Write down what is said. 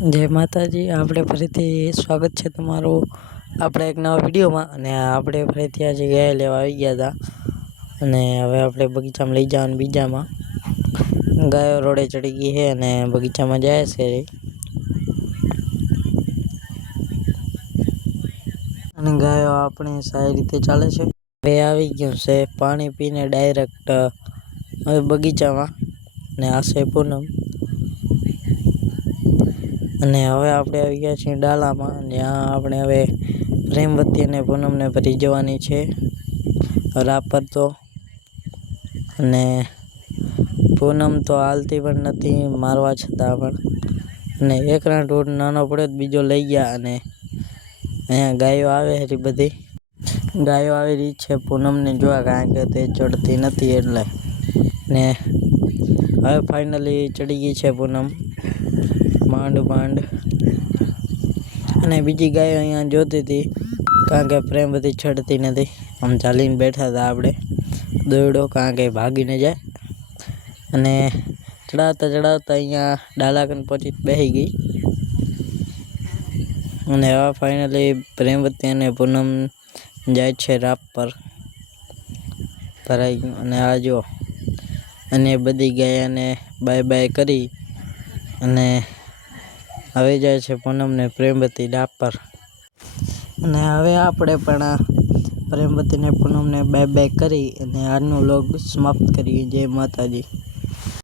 જય માતાજી. આપણે ફરીથી સ્વાગત છે તમારું. આપણે એક નવા વિડીયોમાં અને આપણે ફરીથી આજે ગયા લેવા આવી ગયા હતા. અને હવે આપણે બગીચામાં લઈ જવાનું બીજામાં. ગાયો રોડે ચડી ગઈ છે અને બગીચામાં જાય છે. અને ગાયો આપણે સારી રીતે ચાલે છે. હવે આવી ગયું છે પાણી પીને ડાયરેક્ટ હવે બગીચામાં. ને આ છે પૂનમ. અને હવે આપણે આવી ગયા છીએ ડાલામાં જ્યાં આપણે હવે પ્રેમવતી અને પૂનમને ભરી જવાની છે રાપર તો. અને પૂનમ તો હાલતી પણ નથી, મારવા છતાં પણ. અને એકના ઢોર નાનો પડ્યો બીજો લઈ ગયા અને અહીંયા ગાયો આવે હરી બધી. ગાયો આવી રહી છે પૂનમને જોવા કારણ કે તે ચડતી નથી એટલે. ને હવે ફાઇનલી ચડી ગઈ છે પૂનમ. માંડ માંડ. અને બીજી ગાયો અહીંયા જોતી હતી, કારણ કે પ્રેમ બધી છડતી નથી. આમ ચાલીને બેઠા હતા આપણે. દોડ્યો કારણ કે ભાગીને જાય. અને ચડાવતા ચડાવતા અહીંયા ડાલાકન પહોંચી બેસી ગઈ. અને હવે ફાઇનલી પ્રેમવતી અને પૂનમ જાય છે રાપ પર. ભરાઈ ગયું. અને આ જો અને બધી ગાયાને બાય બાય કરી. અને આવી જાય છે પૂનમને પ્રેમવતી ડાબ પર. અને હવે આપણે પણ પ્રેમવતીને પૂનમને બાય બાય કરી અને આજનો લોગ સમાપ્ત કરીએ. જય માતાજી.